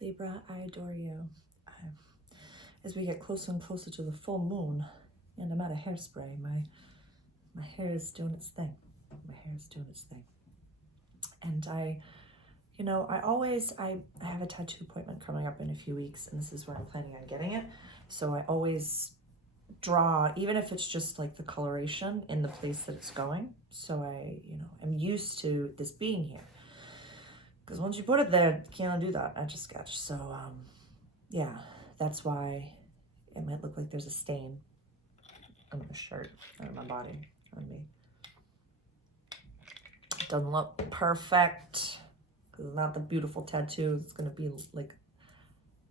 Libra, I adore you. As we get closer and closer to the full moon, and I'm out of hairspray, my hair is doing its thing. My hair is doing its thing. And I have a tattoo appointment coming up in a few weeks, and this is where I'm planning on getting it. So I always draw, even if it's just like the coloration in the place that it's going. So I'm used to this being here. Because once you put it there, you can't undo that. I just sketch. So, yeah, that's why it might look like there's a stain on the shirt, on my body, on me. It doesn't look perfect. Because it's not the beautiful tattoo. It's going to be like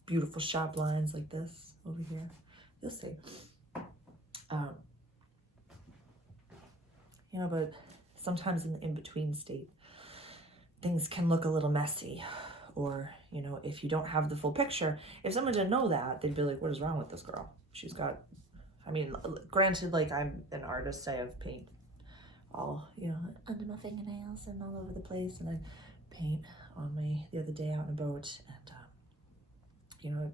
beautiful sharp lines like this over here. You'll see. But sometimes in the in-between state, things can look a little messy. Or, if you don't have the full picture, if someone didn't know that, they'd be like, what is wrong with this girl? She's got, granted, like, I'm an artist, I have paint all, under my fingernails and all over the place, and I paint on me the other day out on a boat, and,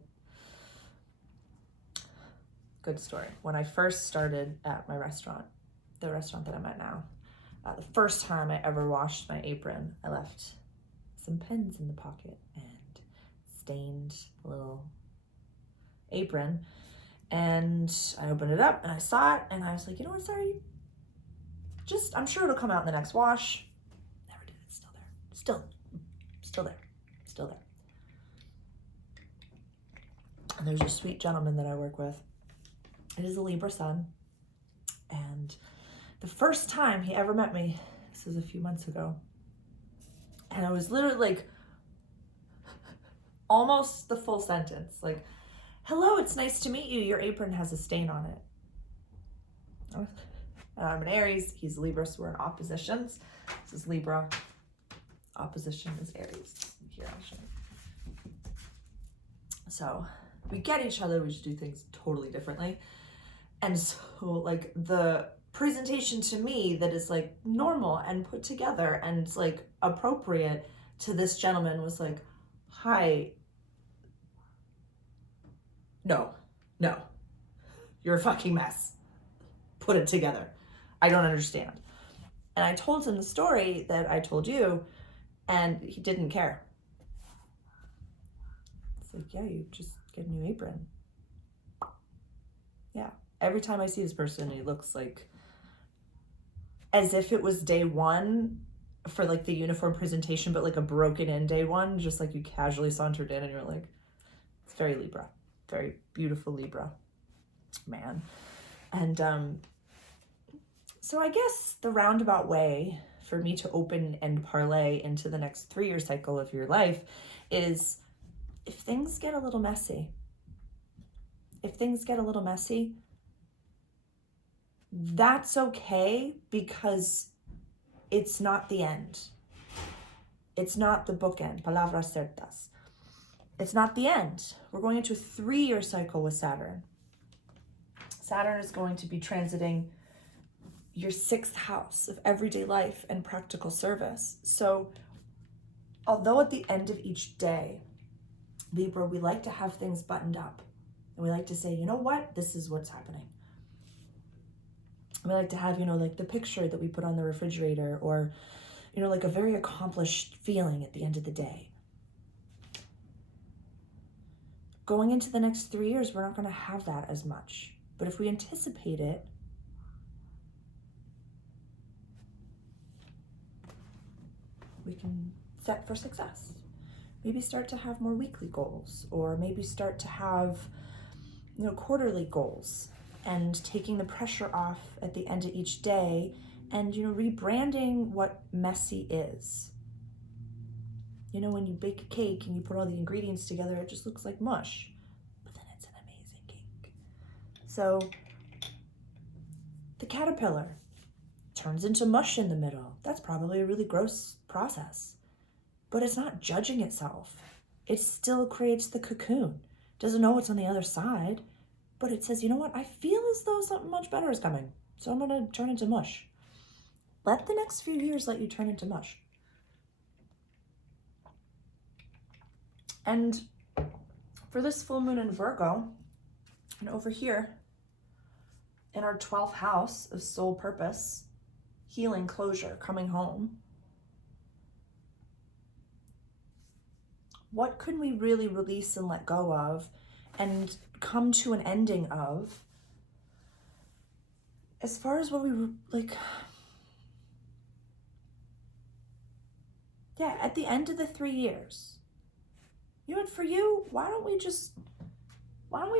good story. When I first started at my restaurant, the restaurant that I'm at now, the first time I ever washed my apron, I left some pens in the pocket and stained the little apron. And I opened it up and I saw it and I was like, you know what, sorry, I'm sure it'll come out in the next wash. Never did. It's still there. Still there. And there's a sweet gentleman that I work with. It is a Libra sun. And the first time he ever met me, this was a few months ago, and I was literally like, almost the full sentence, like, hello, it's nice to meet you. Your apron has a stain on it. I'm an Aries. He's Libra, so we're in oppositions. This is Libra. Opposition is Aries. Here, I'll show you. So we get each other. We just do things totally differently. And so, like, the presentation to me that is like normal and put together and like appropriate to this gentleman was like, hi, no, you're a fucking mess. Put it together. I don't understand. And I told him the story that I told you, and he didn't care. It's like, yeah, you just get a new apron. Yeah. Every time I see this person, he looks like as if it was day one for like the uniform presentation, but like a broken in day one, just like you casually sauntered in and you're like, it's very Libra, very beautiful Libra man. And so I guess the roundabout way for me to open and parlay into the next 3-year cycle of your life is if things get a little messy, that's okay, because it's not the end. It's not the bookend. Palabras certas. It's not the end. We're going into a 3-year cycle with Saturn. Saturn is going to be transiting your 6th house of everyday life and practical service. So although at the end of each day, Libra, we like to have things buttoned up. And we like to say, you know what? This is what's happening. We like to have, like the picture that we put on the refrigerator, or, like a very accomplished feeling at the end of the day. Going into the next 3 years, we're not going to have that as much. But if we anticipate it, we can set for success. Maybe start to have more weekly goals, or maybe start to have, quarterly goals, and taking the pressure off at the end of each day, and, rebranding what messy is. When you bake a cake and you put all the ingredients together, it just looks like mush, but then it's an amazing cake. So the caterpillar turns into mush in the middle. That's probably a really gross process, but it's not judging itself. It still creates the cocoon. Doesn't know what's on the other side, but it says, you know what? I feel as though something much better is coming, so I'm going to turn into mush. Let the next few years let you turn into mush. And for this full moon in Virgo, and over here in our 12th house of soul purpose, healing, closure, coming home, what could we really release and let go of and come to an ending of as far as what we like? Yeah, at the end of the 3 years, you know, and for you, why don't we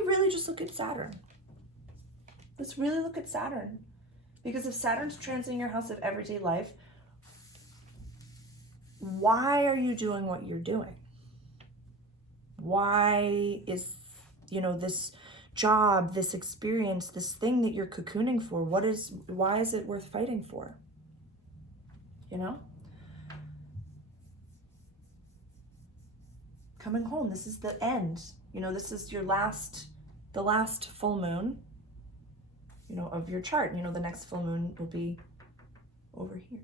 really just look at Saturn? Let's really look at Saturn. Because if Saturn's transiting your house of everyday life, why are you doing what you're doing? Why is, you know, this job, this experience, this thing that you're cocooning for, why is it worth fighting for? You know? Coming home, this is the end. You know, this is the last full moon, you know, of your chart. You know, the next full moon will be over here.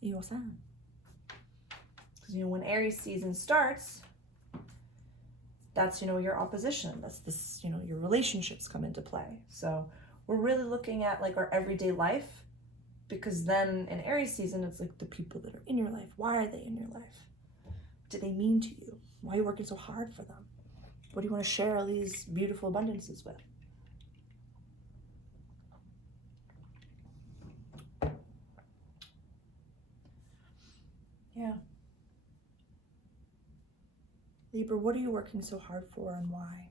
Because, you know, when Aries season starts, that's, you know, your opposition. That's this, you know, your relationships come into play. So we're really looking at like our everyday life, because then in Aries season, it's like the people that are in your life. Why are they in your life? What do they mean to you? Why are you working so hard for them? What do you want to share all these beautiful abundances with? Yeah. Libra, what are you working so hard for and why?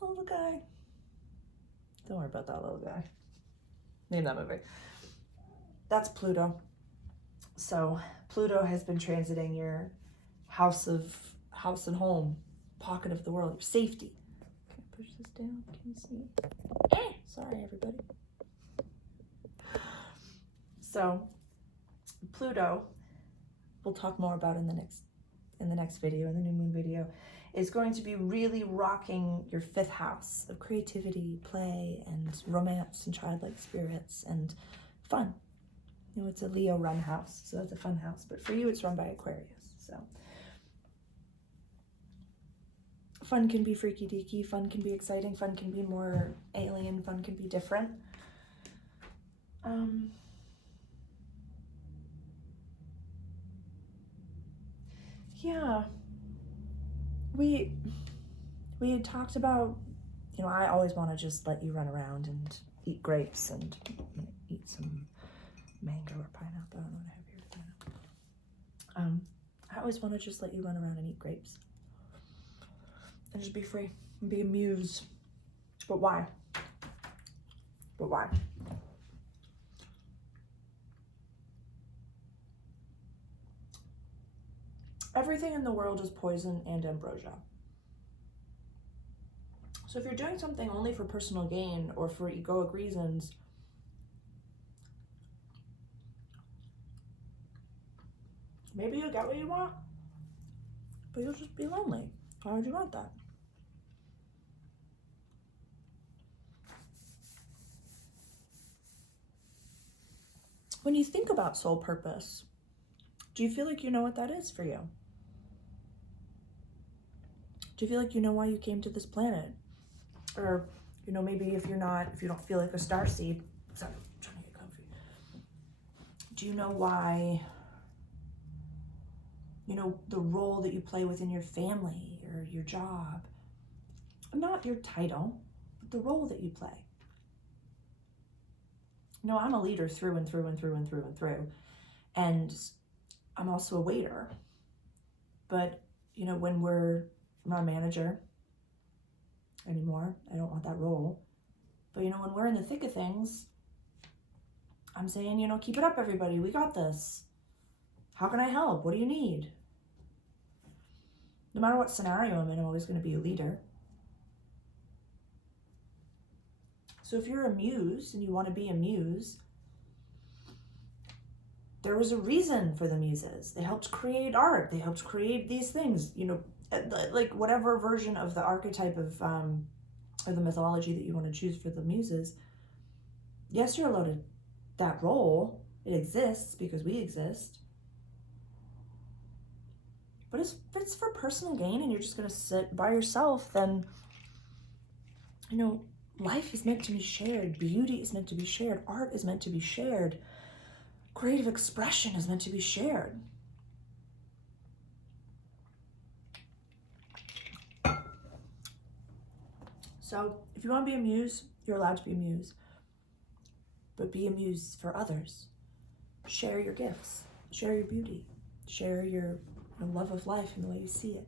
That little guy. Don't worry about that little guy. Name that movie. That's Pluto. So Pluto has been transiting your house and home, pocket of the world, your safety. Can I push this down? Can you see? Sorry, everybody. So Pluto, we'll talk more about in the next video, in the new moon video, is going to be really rocking your 5th house of creativity, play, and romance, and childlike spirits, and fun. You know, it's a Leo run house, so it's a fun house. But for you, it's run by Aquarius. So fun can be freaky deaky, fun can be exciting, fun can be more alien, fun can be different. Yeah. We had talked about, you know, I always want to just let you run around and eat grapes and, you know, eat some mango or pineapple. I don't know what I have here today. I always want to just let you run around and eat grapes and just be free and be a muse. But why? Everything in the world is poison and ambrosia. So if you're doing something only for personal gain or for egoic reasons, maybe you'll get what you want, but you'll just be lonely. Why would you want that? When you think about soul purpose, do you feel like you know what that is for you? Do you feel like you know why you came to this planet? Or, you know, maybe if you don't feel like a starseed, sorry, I'm trying to get comfy. Do you know why, you know, the role that you play within your family or your job? Not your title, but the role that you play. You know, I'm a leader through and through and through and through and through. And I'm also a waiter. But, you know, when I'm not a manager anymore, I don't want that role. But, you know, when we're in the thick of things, I'm saying, you know, keep it up, everybody. We got this. How can I help? What do you need? No matter what scenario I'm in, I'm always going to be a leader. So if you're a muse and you want to be a muse, there was a reason for the muses. They helped create art. They helped create these things, you know, like whatever version of the archetype of or the mythology that you want to choose for the muses. Yes, you're allowed that role. It exists because we exist. But if it's for personal gain and you're just going to sit by yourself, then, you know, life is meant to be shared. Beauty is meant to be shared. Art is meant to be shared. Creative expression is meant to be shared. So if you want to be a muse, you're allowed to be a muse. But be a muse for others. Share your gifts. Share your beauty. Share your love of life and the way you see it.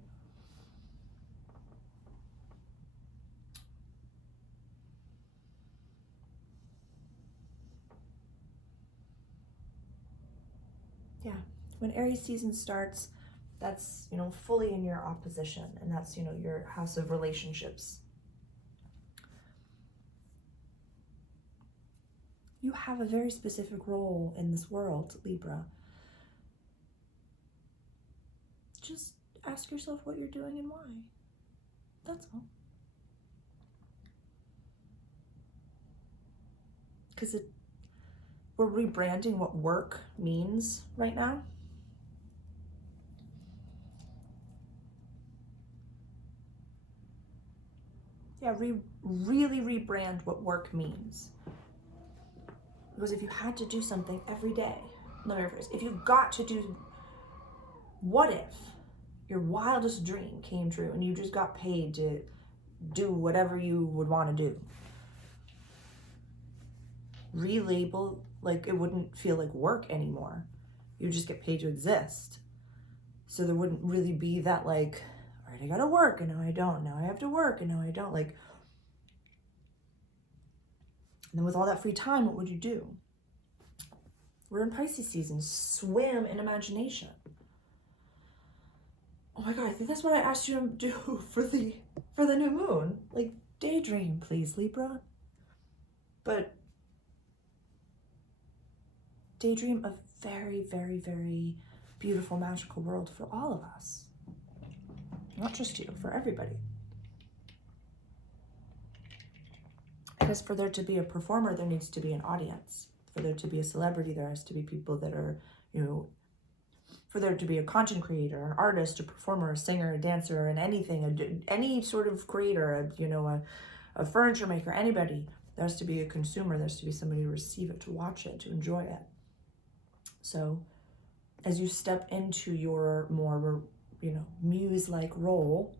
Yeah. When Aries season starts, that's, fully in your opposition, and that's, your house of relationships. You have a very specific role in this world, Libra. Just ask yourself what you're doing and why. That's all. Because we're rebranding what work means right now. Yeah, really rebrand what work means. Because if you had to do something every day, let me rephrase, if you got to do, what if your wildest dream came true and you just got paid to do whatever you would want to do? Relabel, like, it wouldn't feel like work anymore. You just get paid to exist. So there wouldn't really be that, like, all right, I gotta work and now I don't. Now I have to work and now I don't. Like, and then with all that free time, what would you do? We're in Pisces season. Swim in imagination. Oh my God, I think that's what I asked you to do for the new moon. Like, daydream, please, Libra. But daydream a very, very, very beautiful, magical world for all of us. Not just you, for everybody. Because for there to be a performer, there needs to be an audience. For there to be a celebrity, there has to be people that are, for there to be a content creator, an artist, a performer, a singer, a dancer, and anything, any sort of creator, a furniture maker, anybody, there has to be a consumer, there has to be somebody to receive it, to watch it, to enjoy it. So as you step into your more, muse-like role,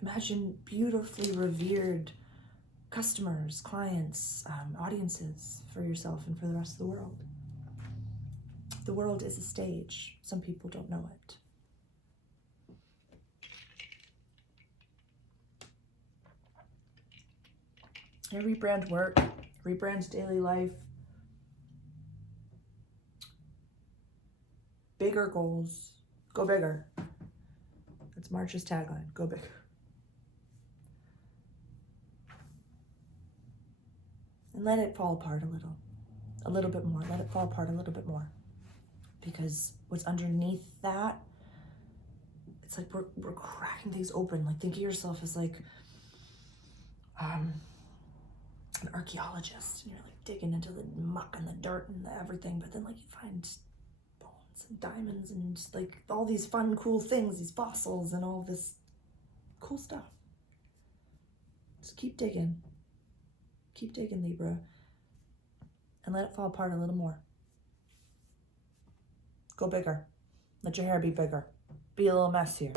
imagine beautifully revered customers, clients, audiences for yourself and for the rest of the world. The world is a stage. Some people don't know it. I rebrand work, rebrand daily life. Bigger goals. Go bigger. That's March's tagline. Go bigger. And let it fall apart a little bit more. Let it fall apart a little bit more. Because what's underneath that, it's like we're cracking things open. Like, think of yourself as like an archaeologist, and you're like digging into the muck and the dirt and everything, but then like you find bones and diamonds and just like all these fun, cool things, these fossils and all this cool stuff. Just keep digging. Keep digging, Libra. And let it fall apart a little more. Go bigger. Let your hair be bigger. Be a little messier.